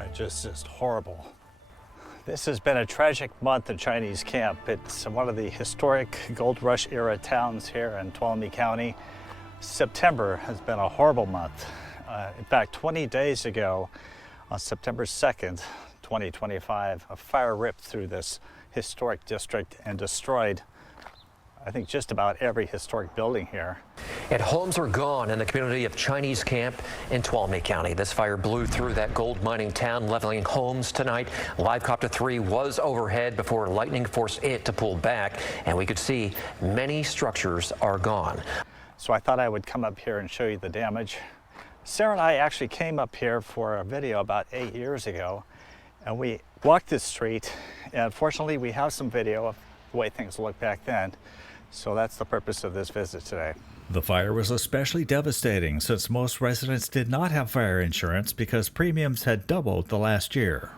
carnage is just horrible. This has been a tragic month in Chinese camp. It's one of the historic Gold Rush era towns here in Tuolumne County. September has been a horrible month. In fact, 20 days ago, on September 2nd, 2025, a fire ripped through this historic district and destroyed, I think, just about every historic building here. And homes are gone in the community of Chinese Camp in Tuolumne County. This fire blew through that gold mining town, leveling homes tonight. Live Copter 3 was overhead before lightning forced it to pull back, and we could see many structures are gone. So I thought I would come up here and show you the damage. Sarah and I actually came up here for a video about 8 years ago, and we walked this street, and fortunately we have some video of the way things looked back then. So that's the purpose of this visit today. The fire was especially devastating since most residents did not have fire insurance because premiums had doubled the last year.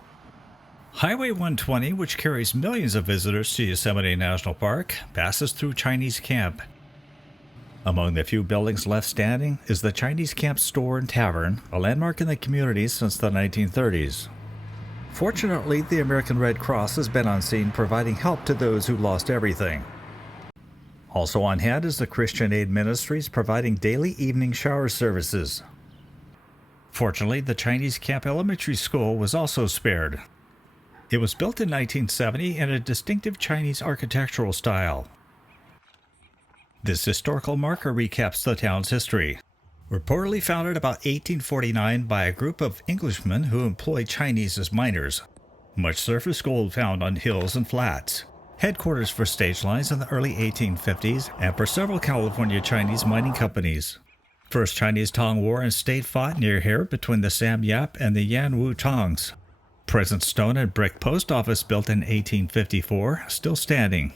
Highway 120, which carries millions of visitors to Yosemite National Park, passes through Chinese Camp. Among the few buildings left standing is the Chinese Camp Store and Tavern, a landmark in the community since the 1930s. Fortunately, the American Red Cross has been on scene providing help to those who lost everything. Also on hand is the Christian Aid Ministries providing daily evening shower services. Fortunately, the Chinese Camp Elementary School was also spared. It was built in 1970 in a distinctive Chinese architectural style. This historical marker recaps the town's history. Reportedly founded about 1849 by a group of Englishmen who employed Chinese as miners. Much surface gold found on hills and flats. Headquarters for stage lines in the early 1850s and for several California Chinese mining companies. First Chinese Tong War and state fought near here between the Sam Yap and the Yan Wu Tongs. Present stone and brick post office built in 1854, still standing.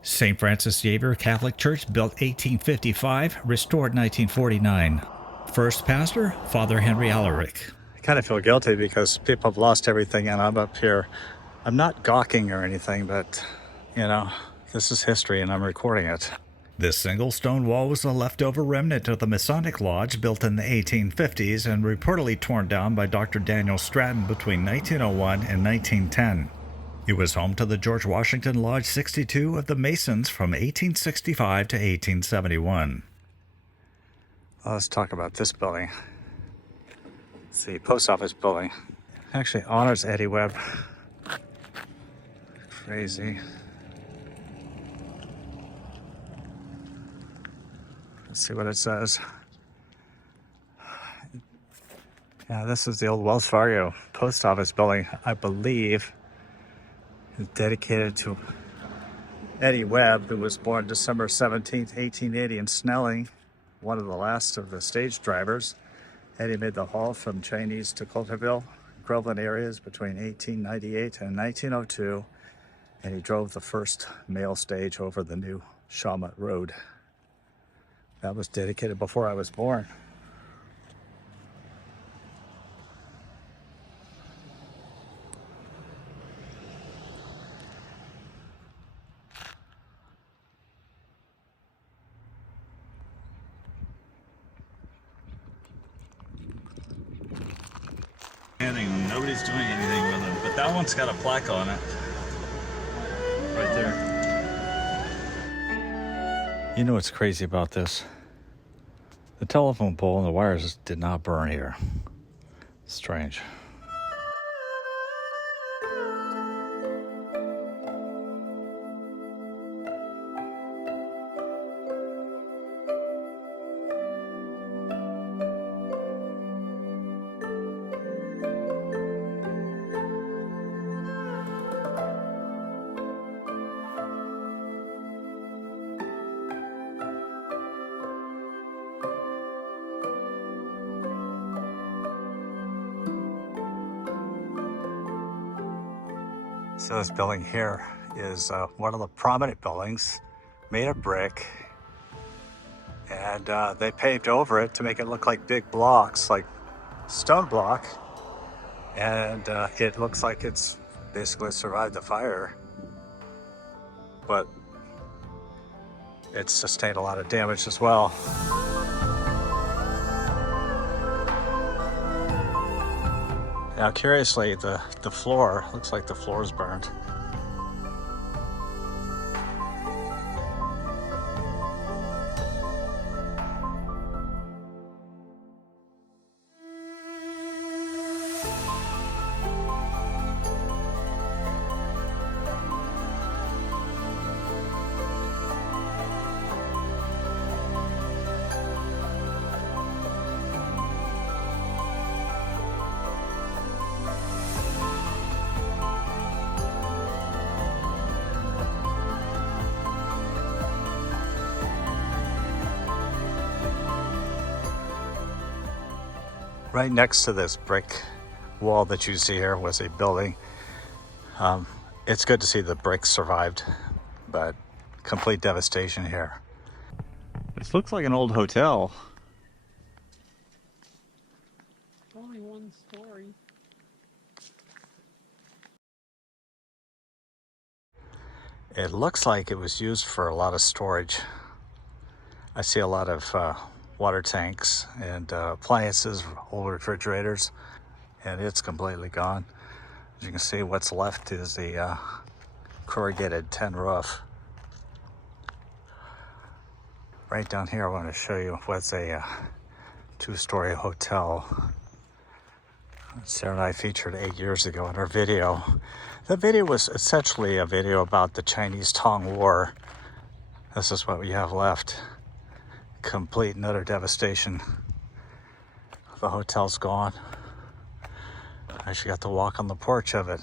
St. Francis Xavier Catholic Church built 1855, restored 1949. First pastor, Father Henry Alaric. I kind of feel guilty because people have lost everything and I'm up here. I'm not gawking or anything, but you know, this is history and I'm recording it. This single stone wall was a leftover remnant of the Masonic Lodge built in the 1850s and reportedly torn down by Dr. Daniel Stratton between 1901 and 1910. It was home to the George Washington Lodge 62 of the Masons from 1865 to 1871. Well, let's talk about this building. It's the post office building. Actually honors Eddie Webb. Crazy. Let's see what it says. Yeah, this is the old Wells Fargo post office building, I believe. It's dedicated to Eddie Webb, who was born December 17th, 1880 in Snelling, one of the last of the stage drivers. Eddie made the haul from Chinese to Coulterville, Groveland areas between 1898 and 1902, and he drove the first mail stage over the new Shawmut Road. That was dedicated before I was born. And nobody's doing anything with it, but that one's got a plaque on it. Right there. You know what's crazy about this? The telephone pole and the wires did not burn here. Strange. So this building here is one of the prominent buildings, made of brick, and they paved over it to make it look like big blocks, like stone block, and it looks like it's basically survived the fire, but it's sustained a lot of damage as well. Now, curiously, the floor looks like the floor is burned. Right next to this brick wall that you see here was a building. It's good to see the bricks survived, but complete devastation here. This looks like an old hotel. Only one story. It looks like it was used for a lot of storage. I see a lot of water tanks and appliances, old refrigerators, and it's completely gone. As you can see, what's left is the corrugated tin roof. Right down here, I want to show you what's a two-story hotel. Sarah and I featured 8 years ago in our video. The video was essentially a video about the Chinese Tong War. This is what we have left. Complete and utter devastation. The hotel's gone. I actually got to walk on the porch of it.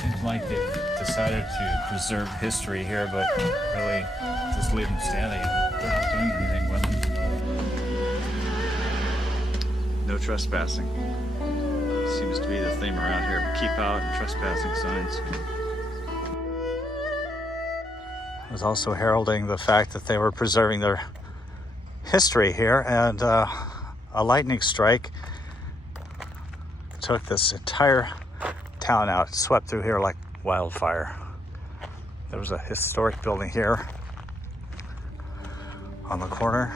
Seems like they've decided to preserve history here, but really just leave them standing. They're not doing anything with them. No trespassing. Seems to be the theme around here. Keep out and trespassing signs. It was also heralding the fact that they were preserving their history here, and a lightning strike took this entire town out. It swept through here like wildfire. There was a historic building here on the corner.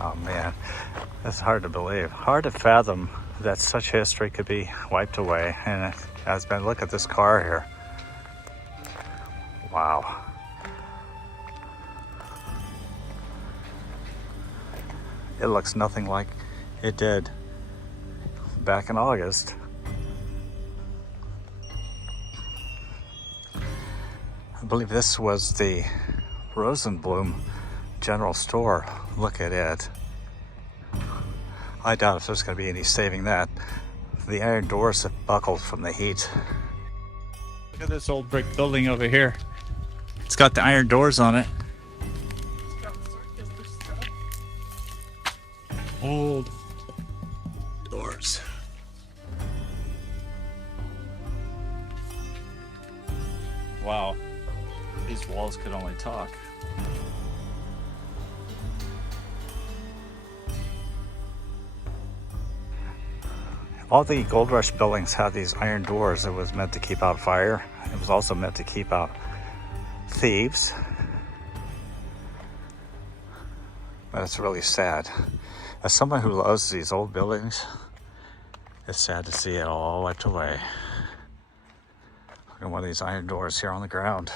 Oh man, that's hard to believe. Hard to fathom that such history could be wiped away. And it has been, look at this car here. Wow. It looks nothing like it did back in August. I believe this was the Rosenblum General Store. Look at it. I doubt if there's going to be any saving that. The iron doors have buckled from the heat. Look at this old brick building over here. It's got the iron doors on it. It's got circular stuff. Old doors. Wow. These walls could only talk. All the Gold Rush buildings had these iron doors. It was meant to keep out fire. It was also meant to keep out thieves. But it's really sad. As someone who loves these old buildings, it's sad to see it all wiped away. Look at one of these iron doors here on the ground.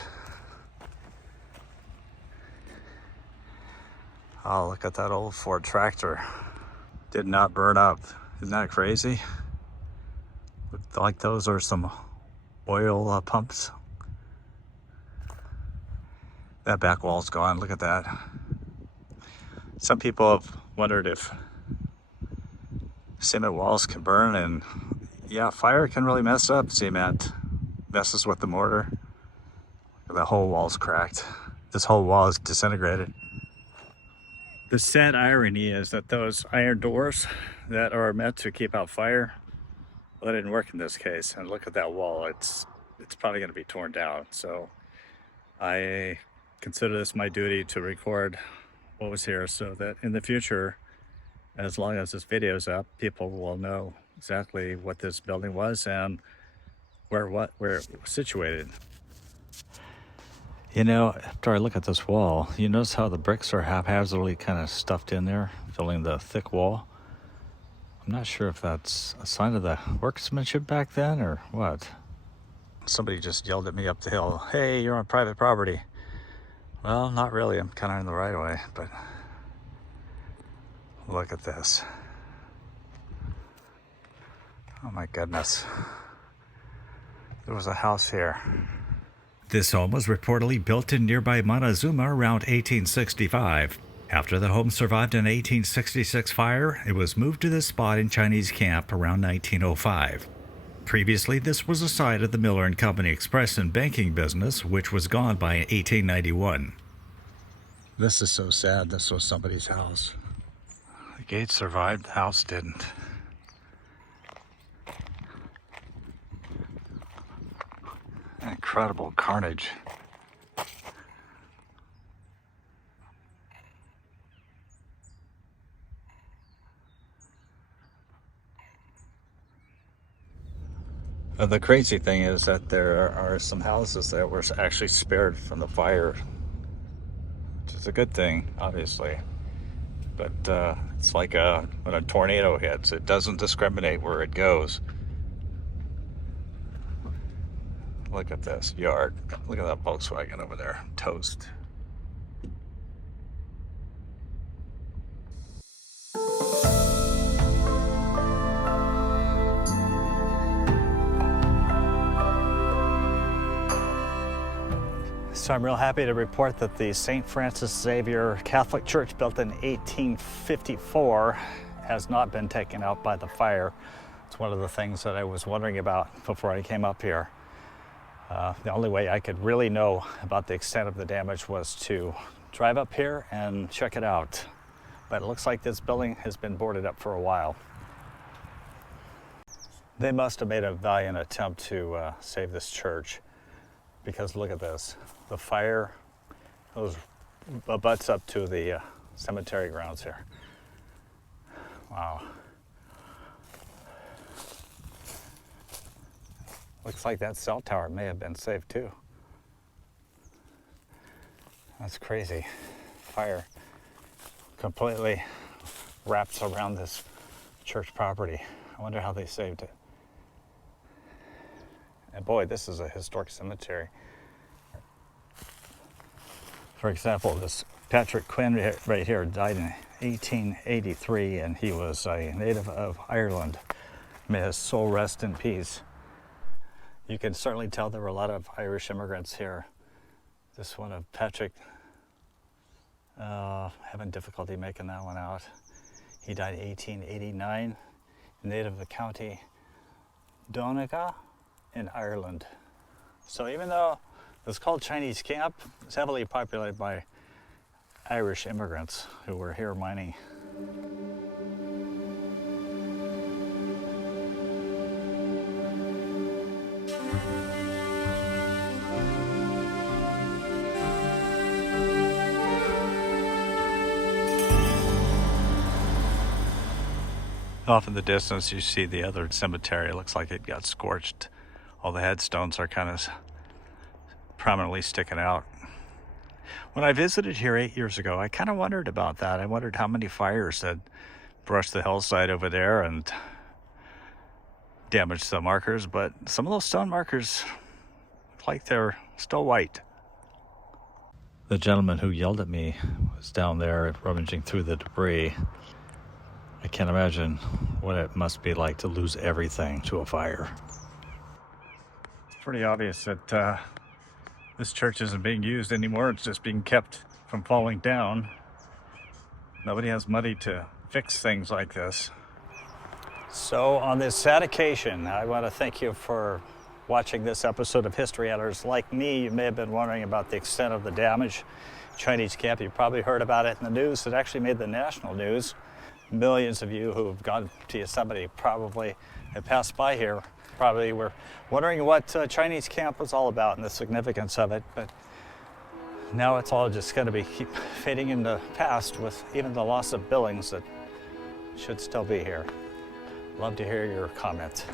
Oh, look at that old Ford tractor. Did not burn up. Isn't that crazy? Looked like those are some oil pumps. That back wall's gone. Look at that. Some people have wondered if cement walls can burn, and yeah, fire can really mess up cement. Messes with the mortar. The whole wall's cracked. This whole wall is disintegrated. The sad irony is that those iron doors that are meant to keep out fire, well, that didn't work in this case. And look at that wall. It's probably going to be torn down. So I consider this my duty to record what was here so that in the future, as long as this video is up, people will know exactly what this building was and where it was situated. You know, after I look at this wall, you notice how the bricks are haphazardly kind of stuffed in there, filling the thick wall. I'm not sure if that's a sign of the workmanship back then or what. Somebody just yelled at me up the hill, "Hey, you're on private property." Well, not really. I'm kind of in the right of way, but look at this. Oh my goodness. There was a house here. This home was reportedly built in nearby Montezuma around 1865. After the home survived an 1866 fire, it was moved to this spot in Chinese Camp around 1905. Previously, this was a site of the Miller and Company Express and banking business, which was gone by 1891. This is so sad. This was somebody's house. The gate survived, the house didn't. Incredible carnage. The crazy thing is that there are some houses that were actually spared from the fire, which is a good thing, obviously. But it's like when a tornado hits, it doesn't discriminate where it goes. Look at this yard. Look at that Volkswagen over there. Toast. So I'm real happy to report that the St. Francis Xavier Catholic Church, built in 1854, has not been taken out by the fire. It's one of the things that I was wondering about before I came up here. The only way I could really know about the extent of the damage was to drive up here and check it out. But it looks like this building has been boarded up for a while. They must have made a valiant attempt to save this church, because look at this. The fire butts up to the cemetery grounds here. Wow. Looks like that cell tower may have been saved too. That's crazy. Fire completely wraps around this church property. I wonder how they saved it. And boy, this is a historic cemetery. For example, this Patrick Quinn right here died in 1883, and he was a native of Ireland. May his soul rest in peace. You can certainly tell there were a lot of Irish immigrants here. This one of Patrick, having difficulty making that one out. He died in 1889, native of the county Donegal in Ireland. So even though it's called Chinese Camp, it's heavily populated by Irish immigrants who were here mining. Off in the distance, you see the other cemetery. It looks like it got scorched. All the headstones are kind of prominently sticking out. When I visited here 8 years ago, I kind of wondered about that. I wondered how many fires had brushed the hillside over there and damaged the markers, but some of those stone markers look like they're still white. The gentleman who yelled at me was down there rummaging through the debris. I can't imagine what it must be like to lose everything to a fire. It's pretty obvious that this church isn't being used anymore. It's just being kept from falling down. Nobody has money to fix things like this. So on this sad occasion, I want to thank you for watching this episode of History Editors. Like me, you may have been wondering about the extent of the damage. Chinese camp, you probably heard about it in the news. It actually made the national news. Millions of you who have gone to Yosemite probably have passed by here. Probably were wondering what Chinese camp was all about and the significance of it. But now it's all just going to be keep fading into the past with even the loss of buildings that should still be here. Love to hear your comments.